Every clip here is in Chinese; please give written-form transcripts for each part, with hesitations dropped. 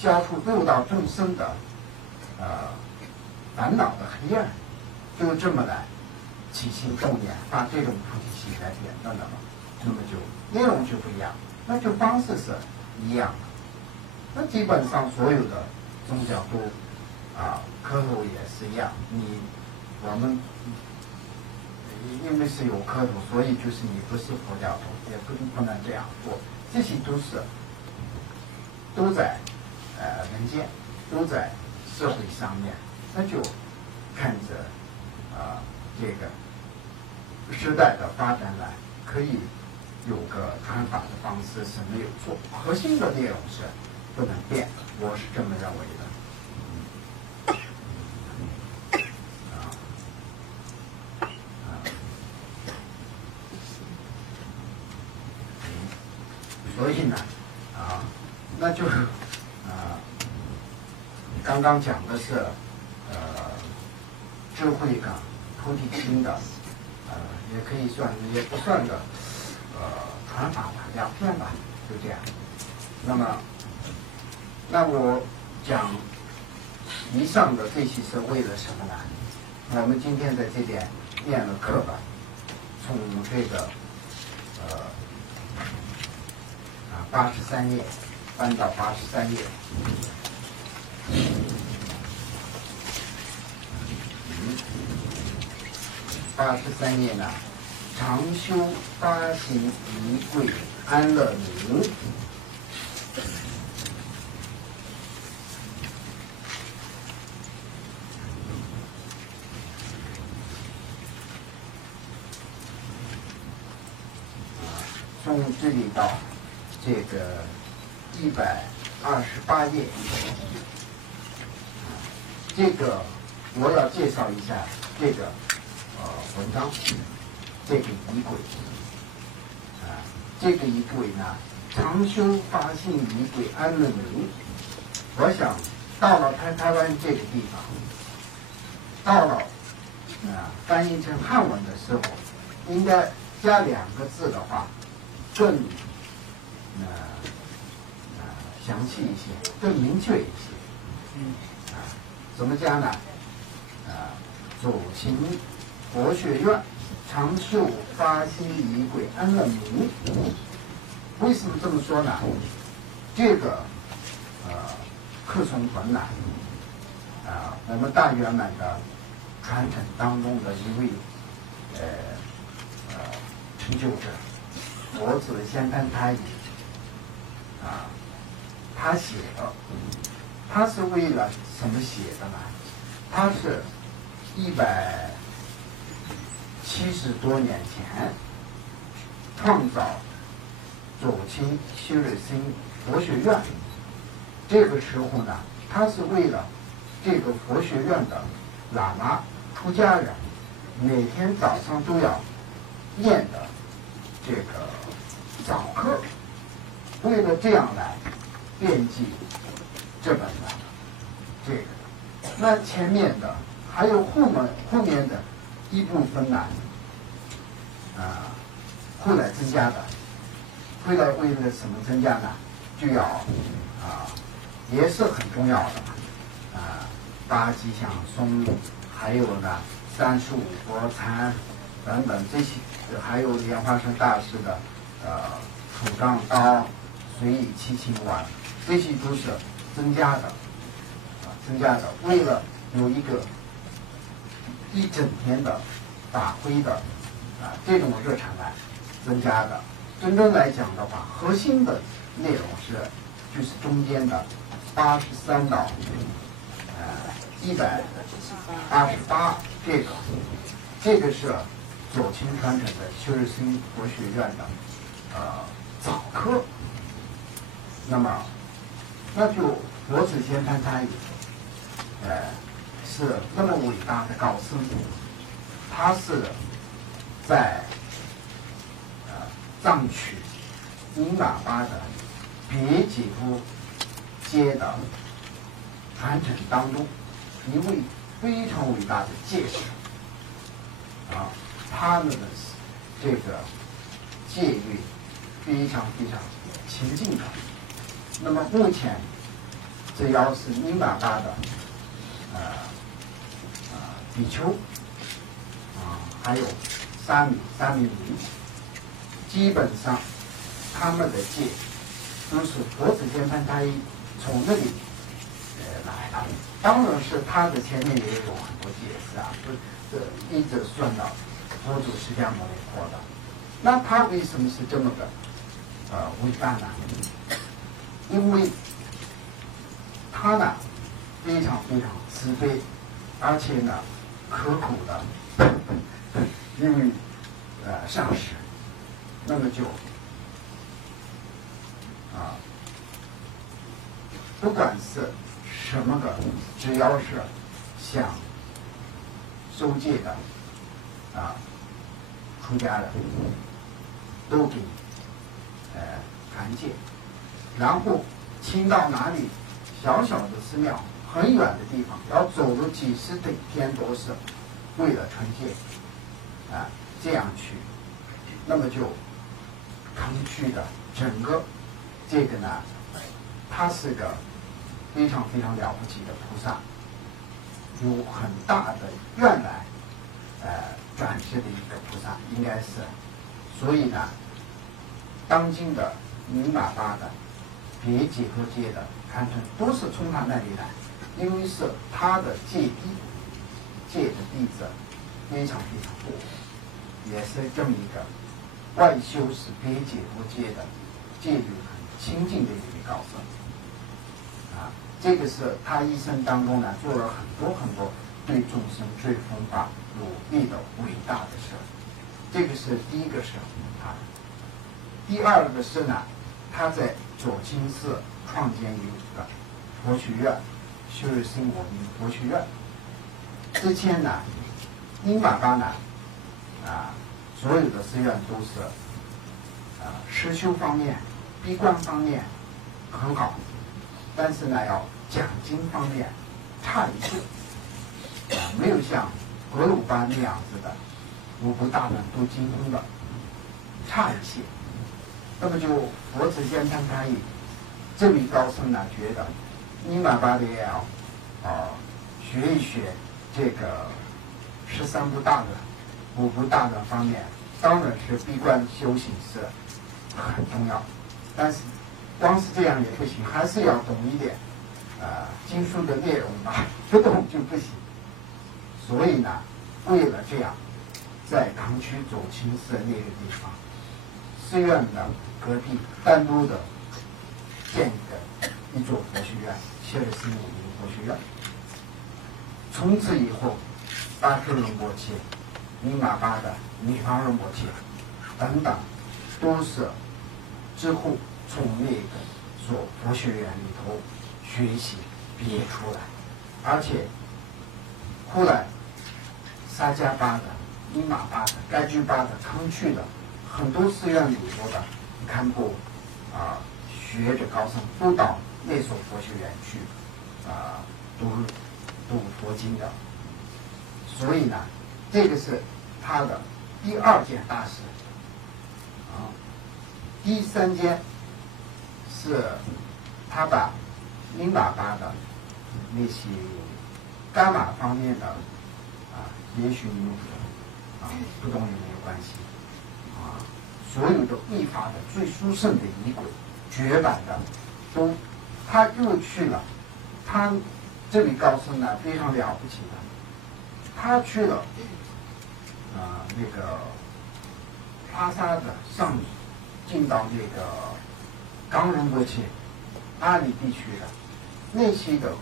消除六道众生的烦恼的黑暗，就这么来起心动念，把这种菩提心来点的，那么就内容就不一样，那就方式是一样的。那基本上所有的宗教都磕头也是一样。我们因为是有磕头，所以就是你不是佛教徒，也不能这样做。这些都在人间，都在社会上面，那就看着这个时代的发展来，可以有个传法的方式是没有错，核心的内容是不能变，我是这么认为的。所以呢，那就刚刚讲的是智慧感、菩提心的，也可以算也不算的传法吧，两片吧，就这样。那我讲以上的这些是为了什么呢？我们今天在这边念了课本，从这个83页翻到83页。83页呢，常修发心离贵安乐名。从这里到这个128页，这个我要介绍一下这个文章，这个仪轨这个仪轨呢，常修发心仪轨安乐名。我想到了台湾这个地方，到了翻译成汉文的时候，应该加2个字的话，更详细一些，更明确一些。怎么加呢？走行佛学院常修发心仪轨安乐名。为什么这么说呢？这个课程本来我们大圆满的传承当中的一位成就者，佛子先生他他写的，他是为了什么写的呢？他是170多年前创造左倾修日新佛学院。这个时候呢，他是为了这个佛学院的喇嘛出家人每天早上都要念的这个早课，为了这样来编辑这本的这个。那前面的还有后面的一部分呢，后来增加的，为了什么增加呢？就要也是很重要的八吉祥松，还有呢35佛禅等等这些，还有莲花生大师的土杖刀、随意七情丸，这些都是增加的。为了有一整天的发挥的这种热忱来增加的。真正来讲的话，核心的内容就是中间的83到188，这个是左倾传承的修日新佛学院的早课。那就佛子先生他是那么伟大的高僧，他是在藏区宁喇叭的别吉夫街的传承当中一位非常伟大的戒师他们的这个戒律非常非常清净的。那么目前只要是密码大的比丘还有三米五，基本上他们的戒都是佛子间潘太一从那里来的。当然是他的前面也有很多解释啊，一直算到佛祖释迦牟尼佛的。那他为什么是这么的伟大呢？因为他呢非常非常慈悲，而且呢可口的因为上师，那么就不管是什么的，只要是想受戒的出家人都给传戒，然后亲到哪里小小的寺庙很远的地方，要走了几十天都是为了传戒这样去，那么就扛去的整个这个呢，他是个非常非常了不起的菩萨，有很大的愿来转世的一个菩萨，应该是。所以呢，当今的密码八的别解脱戒的堪称都是从他那里来，因为是他的戒的弟子非常非常多，也是这么一个外修是别解脱戒的戒律很清净的一位高僧这个是他一生当中呢做了很多很多对众生最弘法努力的伟大的事。这个是第一个事第二个是呢，他在左清寺创建一个佛学院，修日生活民佛学院。之前呢，密码八呢所有的寺院都是实修方面、闭关方面很好，但是呢，要讲经方面差一些没有像格鲁班那样子的五部大本都精通的差一些。那么就佛子间潘太一这位高僧呢，觉得密码八的也要学一学这个13部大本、5部大本方面，当然是闭关修行是很重要，但是光是这样也不行，还是要懂一点经书的内容吧，不懂就不行。所以呢，为了这样，在康区左清寺那个地方，寺院的隔壁单独的建一座佛学院，谢尔斯姆林佛学院。从此以后，巴克伦波切、密码八的米方仁波切等等，都是之后从那个所佛学院里头学习毕业出来，而且后来萨迦巴的、密码八的、该居巴的、康区的很多寺院里头的堪布学者高僧都到那所佛学院去读佛经的。所以呢，这个是他的第2件大事第3件是他把密码八的那些伽马方面的也许你不懂也没有关系所有的译法的最殊胜的仪轨、绝版的都，他又去了。他这位高僧呢非常了不起的，他去了那个拉萨的上进到那个冈仁波切阿里地区的那些的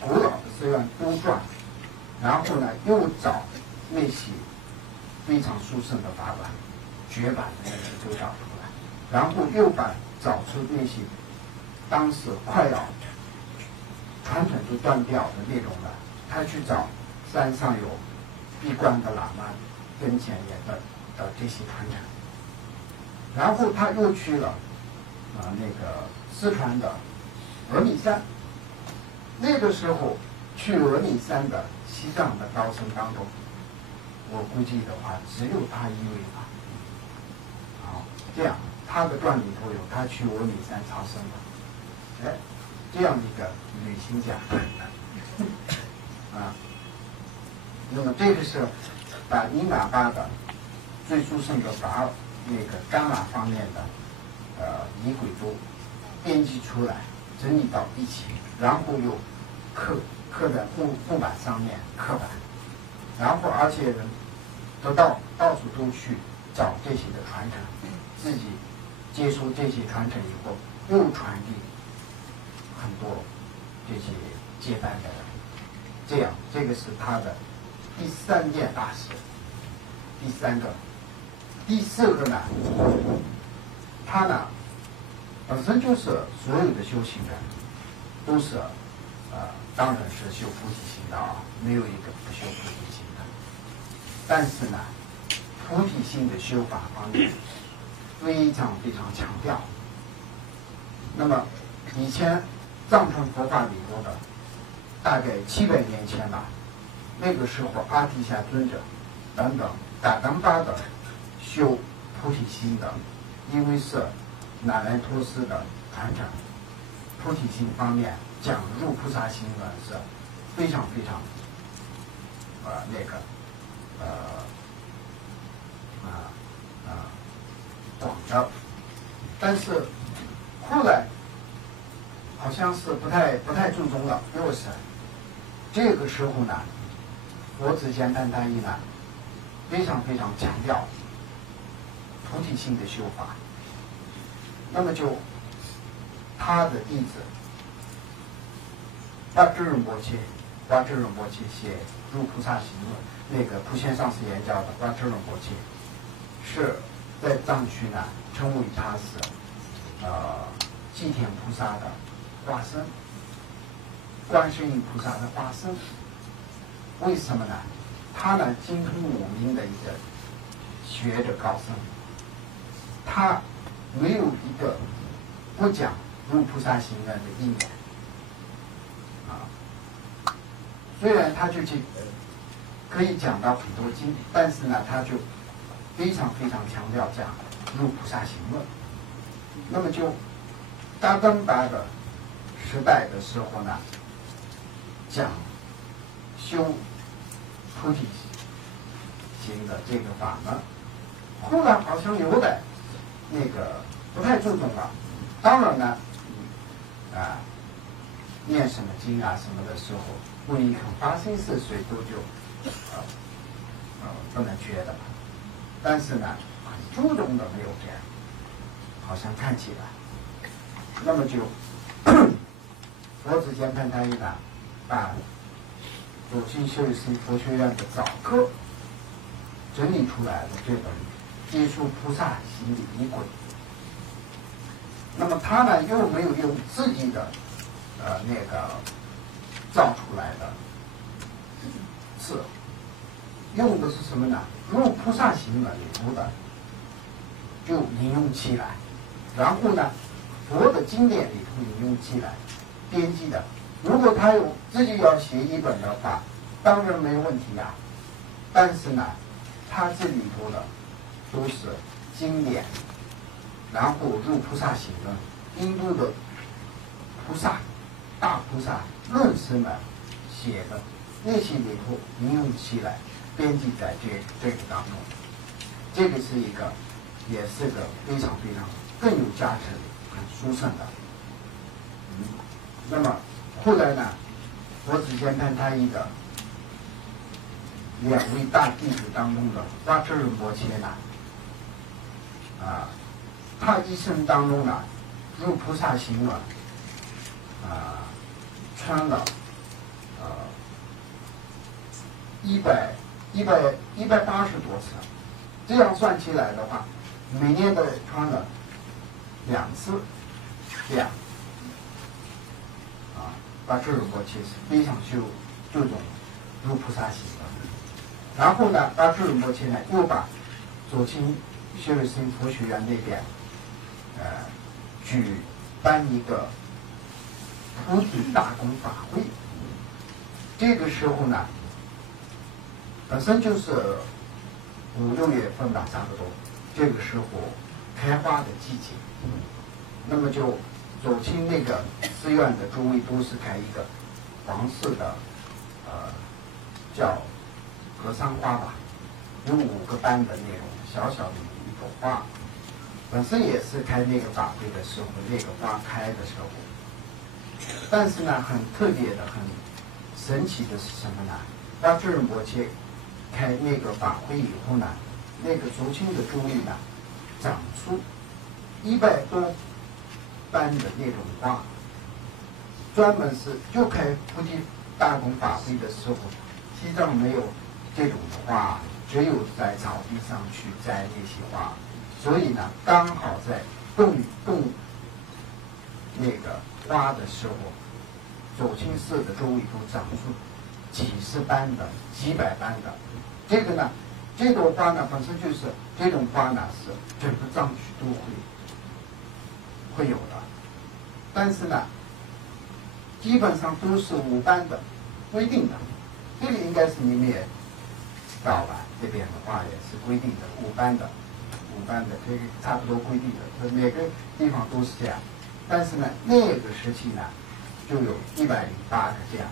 古老的寺院都转，然后呢又找那些非常殊胜的法本、绝版的那些都找出来，然后又找出那些当时快要传承都断掉的那种的，他去找山上有闭关的喇嘛跟前也的这些传承，然后他又去了那个四川的峨眉山。那个时候去峨眉山的西藏的高僧当中，我估计的话只有他一位吧。这样他的传里头有他去峨眉山朝圣的。这样一个旅行家啊。那么这个是把伊玛巴的最殊胜的那个伽马方面的仪轨图编辑出来，整理到一起，然后又刻在木板上面刻版，然后而且人都到处都去找这些的传承，自己接受这些传承以后，又传递很多这些接班的人，这个是他的第3件大事。第3个，第4个呢，他呢本身就是所有的修行人都是当然是修菩提心的啊，没有一个不修菩提心的。但是呢，菩提心的修法方面非常非常强调。那么以前藏传佛法里头的，大概700年前吧，那个时候阿底峡尊者等等达当巴的修菩提心的，因为是那兰陀斯的传承，菩提心方面讲入菩萨行论是非常非常广的。但是后来好像是不太注重了，又是这个时候呢，佛子坚丹丹一呢非常非常强调菩提心的修法。那么就他的弟子巴智仁波切写入菩萨行论，那个普贤上师言教的巴智仁波切是在藏区呢称为他是祭天菩萨的化身，观世音菩萨的化身。为什么呢？他呢精通五明的一个学者高僧，他没有一个不讲入菩萨行论的因缘啊。虽然他就可以讲到很多经，但是呢，他就非常非常强调讲入菩萨行论。那么就达登达的时代的时候呢，讲修菩提行的这个法门，后来好像有点那个不太注重了。当然呢，念什么经啊什么的时候，不一肯发心是谁都就不能缺的。但是呢，很注重的没有这样，好像看起来。那么就佛子坚潘太一呢，把左亲修习佛学院的早课整理出来了这本接触菩萨行的仪轨。那么他呢又没有用自己的那个造出来的字，用的是什么呢？入菩萨行论里头的就引用起来，然后呢佛的经典里头引用起来编辑的。如果他有自己要写一本的话，当然没问题啊。但是呢，他这里头的都是经典，然后入菩萨行论，印度的菩萨大菩萨论师们写的那些里头引用起来，编辑在这个当中。这个是一个，也是个非常非常更有价值、很殊胜的。那么后来呢，佛子坚潘太一的2位大弟子当中的巴智仁波切呢，他一生当中呢，入菩萨行论穿了180多次，这样算起来的话，每年都穿了2次，这样巴智仁波切是非常注重入菩萨行论。然后呢，巴智仁波切呢又把左倾修理僧佛学院那边举办一个菩提大公法会。这个时候呢，本身就是5、6月份吧，差不多，这个时候开花的季节。那么就左倾那个寺院的诸位都是开一个黄色的叫格桑花吧，有5个班的那种小小的一朵花，本身也是开那个法会的时候，那个花开的时候。但是呢，很特别的、很神奇的是什么呢？八智仁波切开那个法会以后呢，那个左倾的诸位呢，长出100多班的那种花，专门是就开菩提大公法会的时候，西藏没有这种的花，只有在草地上去摘那些花，所以呢，刚好在动那个花的时候，左倾寺的周围都长出几十班的、几百班的。这个呢，这朵花呢本身就是这种花呢是整个藏区都会有的，但是呢，基本上都是5班的规定的。这个应该是你们也知道吧？这边的话也是规定的5班的，5班的，这个差不多规定的，每个地方都是这样。但是呢，那个时期呢，就有108个这样。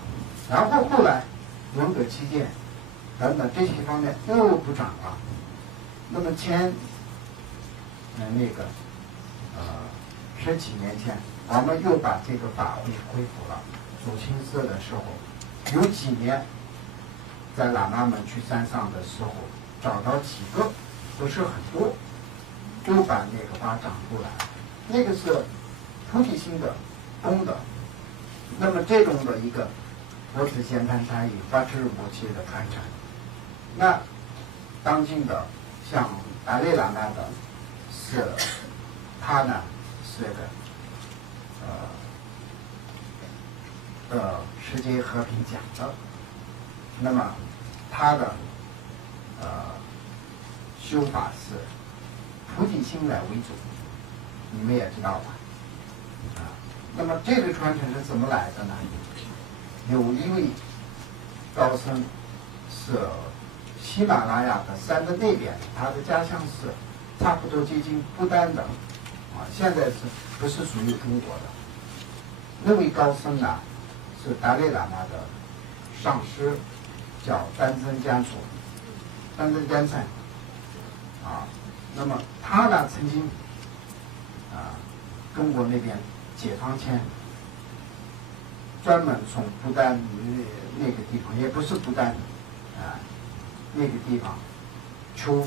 然后后来文革期间等等这些方面又不涨了。那么10几年前，我们又把这个法会恢复了。左倾寺的时候，有几年在喇嘛们去山上的时候，找到几个，不是很多，就把那个花长出来。那个是菩提心的功德。那么这种的一个佛子仙攀差异八智仁波切的传承，那当今的像达赖喇嘛的是他呢是世界和平奖的，那么他的修法是菩提心来为主，你们也知道吧？那么这个传承是怎么来的呢？有一位高僧是喜马拉雅的山的那边，他的家乡是差不多接近不丹的，现在是不是属于中国的？那位高僧呢，是达赖喇嘛的上师，叫丹增坚措，丹增坚参那么他呢，曾经中国那边解放前，专门从不丹那个地方，也不是不丹那个地方求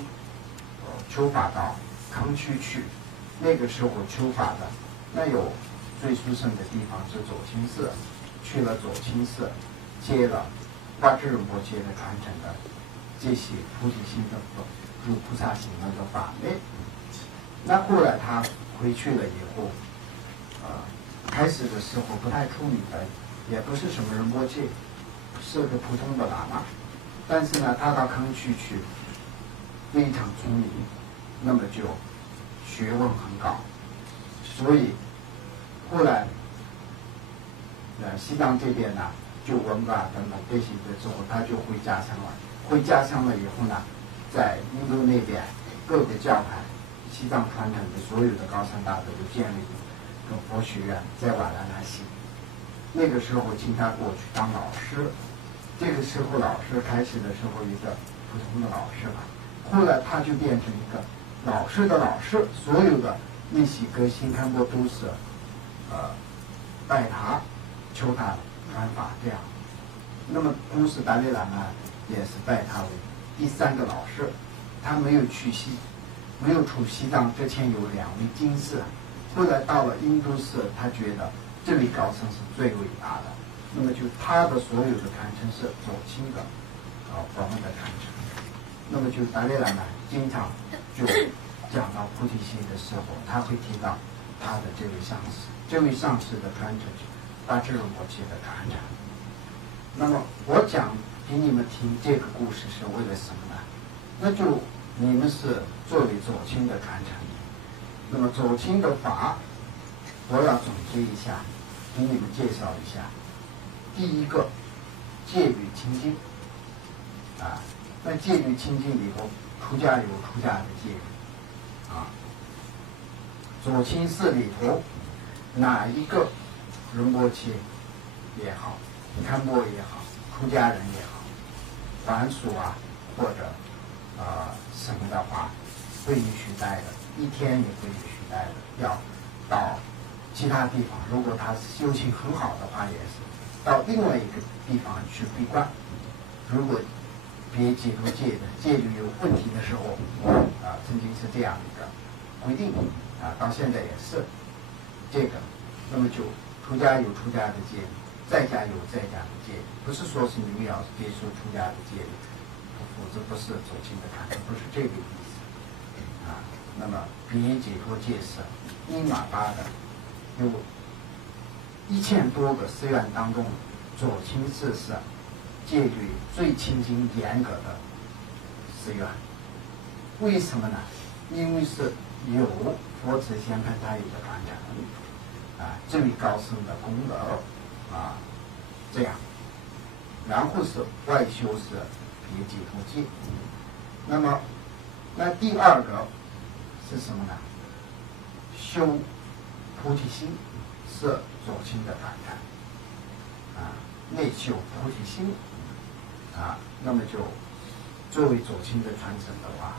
法到康区去。那个时候求法的，那有最殊胜的地方是左倾寺，去了左倾寺，接了八智仁波切的传承的这些菩提心的如菩萨行的法类。那后来他回去了以后，开始的时候不太出名的，也不是什么仁波切，是个普通的喇嘛。但是呢，他到康区去，非常聪明，那么就学问很高，所以后来西藏这边呢，就文革等等这些的之后，他就回家乡了。回家乡了以后呢，在印度那边各个教派西藏传承的所有的高僧大德都建立个佛学院，在瓦拉纳西。那个时候请他过去当老师。这个时候老师开始的时候一个普通的老师吧，后来他就变成一个老师的老师，所有的那些个新堪波都是拜他求他传法这样。那么同时达赖喇嘛也是拜他为第3个老师。他没有出西藏之前有2位金士，后来到了印度寺，他觉得这位高僧是最伟大的。那么就他的所有的传承是左倾的佛门的传承。那么就达赖喇嘛经常就讲到菩提心的时候，他会提到他的这位上师，这位上师的传承是八智仁波切的传承。那么我讲给你们听这个故事是为了什么呢？那就你们是作为左倾的传承，那么左倾的法，我要总结一下，给你们介绍一下。第一个，戒律清净那戒律清净里头，出家有出家的戒律左倾寺里头哪一个仁波切也好，堪波也好，出家人也好，还俗啊或者什么的话，不允许带的，一天也不允许带的，要到其他地方。如果他修行很好的话，也是到另外一个地方去闭关。如果别解脱戒的戒律有问题的时候，曾经是这样一个规定到现在也是这个。那么就出家有出家的戒律，在家有在家的戒律，不是说是你们要接受出家的戒律，否则不是走亲的传承，不是这个意思那么别解脱戒是一马八的，有1000多个寺院当中，左亲寺是戒律最清净严格的寺院。为什么呢？因为是有佛子仙盘他有的传承最高深的功德这样。然后是外修是别解脱戒。那么那第二个是什么呢？修菩提心是左亲的传承内修菩提心那么就作为左亲的传承的话，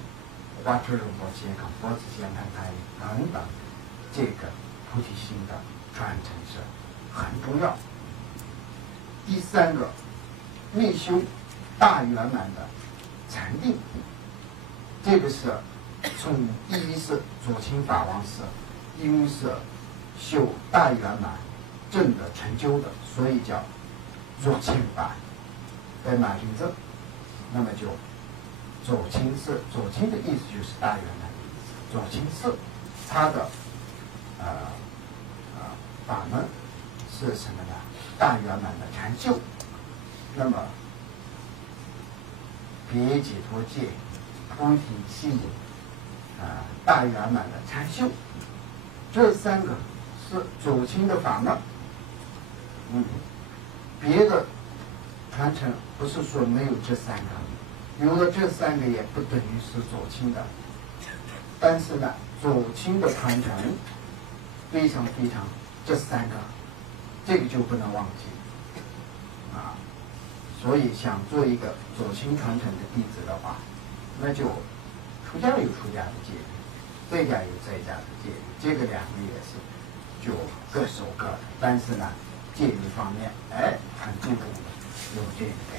华佗仁波切跟佛子仙盘太等等，这个菩提心的传承是很重要。第三个，内修大圆满的禅定，这个是从第一是左亲法王是因为是修大圆满正的成就的，所以叫左亲法在马行正。那么就左亲是左亲的意思就是大圆满的意思。左亲是它的法门是什么呢？大圆满的禅修。那么别解脱戒、菩提心大圆满的禅修，这三个是左亲的法门。别的传承不是说没有这三个，有了这三个也不等于是左亲的。但是呢，左亲的传承非常非常这三个，这个就不能忘记所以想做一个左亲传承的弟子的话，那就出家有出家的戒律，在家有在家的戒律，这个两个也是就各守各的。但是呢，戒律方面很注重的有这个概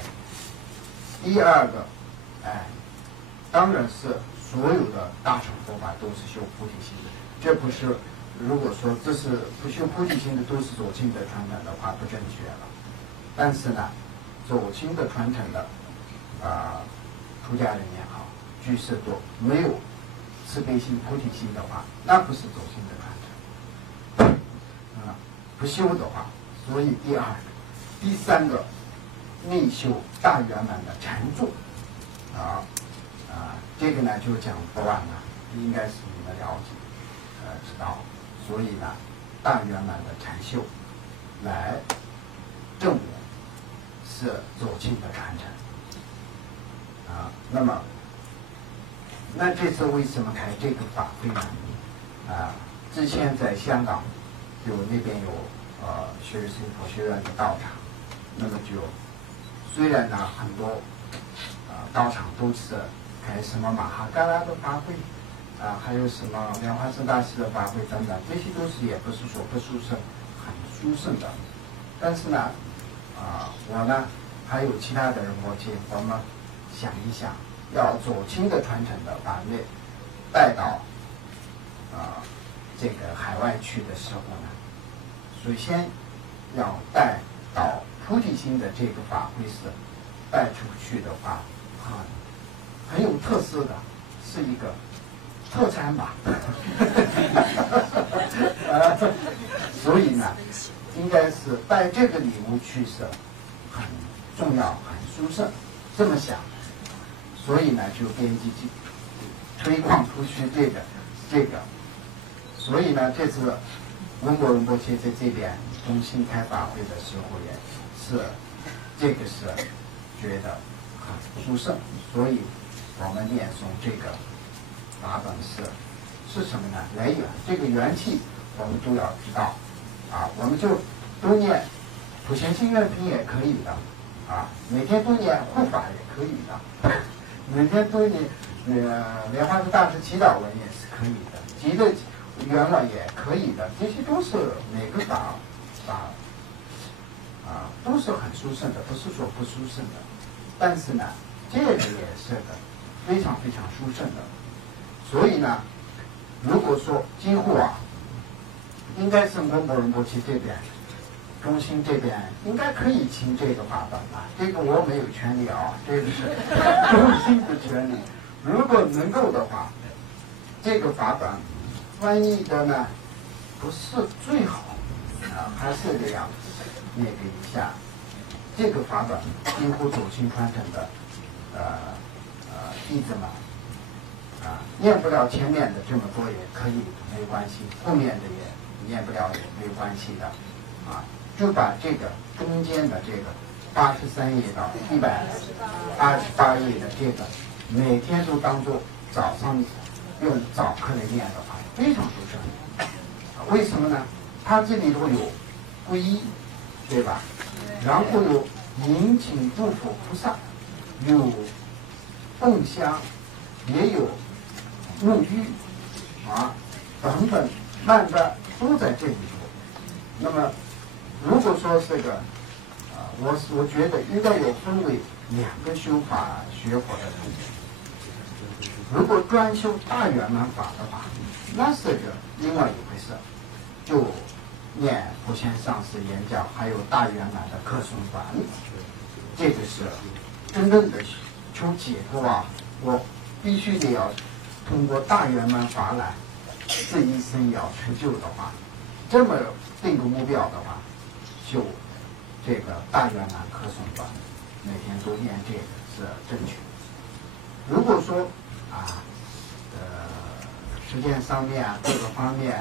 念。第二个当然是所有的大乘佛法都是修菩提心的，这不是如果说这是不修菩提心的都是左亲的传承的话不正确了。但是呢，左亲的传承的出家人也好，居士多没有慈悲心、菩提心的话，那不是左亲的传承不修的话。所以第二个、第三个内修大圆满的禅坐这个呢就讲不完了，应该是你们了解知道。所以呢，大圆满的禅修来证悟是左亲的传承那么那这次为什么开这个法会呢？之前在香港那边有学生佛学院的道场，那么就虽然呢很多道场都是开什么马哈嘎拉的法会还有什么莲花生大师的法会等等，这些都是也不是说不殊胜，很殊胜的。但是呢我呢还有其他的仁波切，我们想一想，要左亲的传承的把那带到这个海外去的时候呢，首先要带到菩提心的这个法会是带出去的话很有特色的，是一个特产吧所以呢应该是带这个礼物去是很重要、很殊胜，这么想。所以呢就编辑推广出去这个。所以呢这次温国仁波切在这边中心开法会的时候也是这个是觉得很殊胜，所以我们念诵这个法本是什么呢？来源，这个元气我们都要知道我们就多念普贤心愿品也可以的，每天多念护法也可以的，每天多念莲花生大师祈祷文也是可以的，急的愿望也可以的，这些都是每个法都是很殊胜的，不是说不殊胜的，但是呢，这个也是的，非常非常殊胜的。所以呢，如果说今后应该是温波仁波齐这边，中心这边应该可以请这个法本吧？这个我没有权利这个是中心的权利。如果能够的话，这个法本翻译的呢不是最好还是这样那个一下，这个法本今后走亲传承的弟子们念不了前面的这么多也可以没有关系，后面的也念不了也没有关系的就把这个中间的这个83页到128页的这个每天都当做早上用早课来念的话，非常殊胜。为什么呢？它这里头有皈依，对吧？然后有迎请诸佛菩萨，有供香，也有沐浴等等慢慢都在这里头。那么如果说这个我觉得应该有分为2个修法学佛的人。如果专修大圆满法的话，那是个另外一回事，就念普贤上师言教，还有大圆满的课诵法，这个是真正的求解脱我必须得要通过大圆满法来，这一生要成就的话，这么定个目标的话，修这个大圆满课诵法，每天都念这个是正确。如果说时间上面各个方面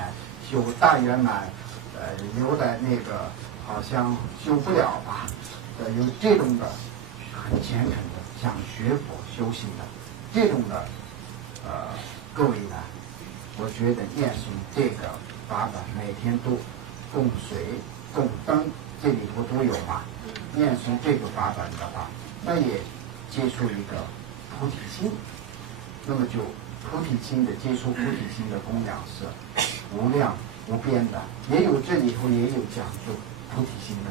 修大圆满，留的那个好像修不了吧？有这种的很虔诚的想学佛修行的这种的各位呢，我觉得念诵这个法本每天都供水供灯，这里头都有念诵这个法本的话，那也接触一个菩提心，那么就菩提心的接触菩提心的供养是无量无边的，也有这里头也有讲究菩提心的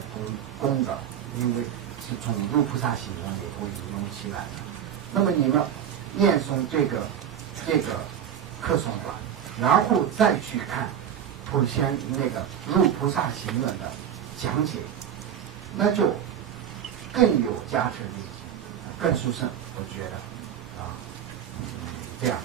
功德，因为是从入菩萨行论里头引用起来的。那么你们念诵这个课诵法，然后再去看普贤那个入菩萨行论的讲解，那就更有加持力，更殊胜，我觉得这样。